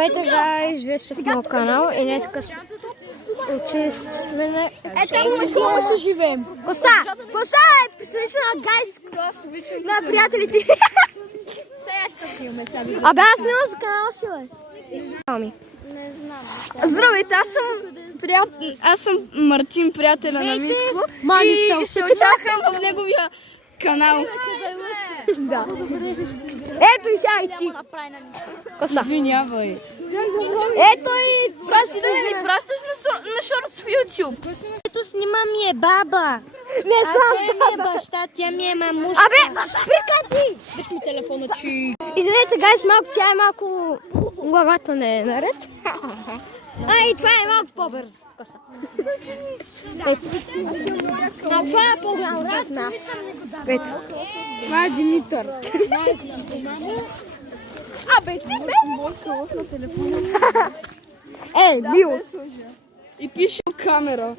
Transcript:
Здравейте, гайз, вие сте в моят канал и днеска учистваме на... Ето, ще живеем. Коста, присъди се на гайз, на приятелите. Сега ще снимаме сега. Абе, аз снимам за канала си, бе. Здравейте, аз съм Мартин, приятеля на Митко. Мани И ще участвам в неговия канал. Да. Ето и сега и ти. Коста. Извинявай. Ето и... Праси да не ми пращаш на шортс в YouTube. Ето снима ми е баба. Не съм Тя ми е баща, тя ми е мамушка. Абе, спри ти! Даш ми телефона, че... Извинете, гайс, малко тя е малко... Главата не е наред. И това е малко по-бързо. Коста. Ето. А това е по-голям от нас. Ето. Това е Димитър. Абе, ти бе! Мил! И пише камера.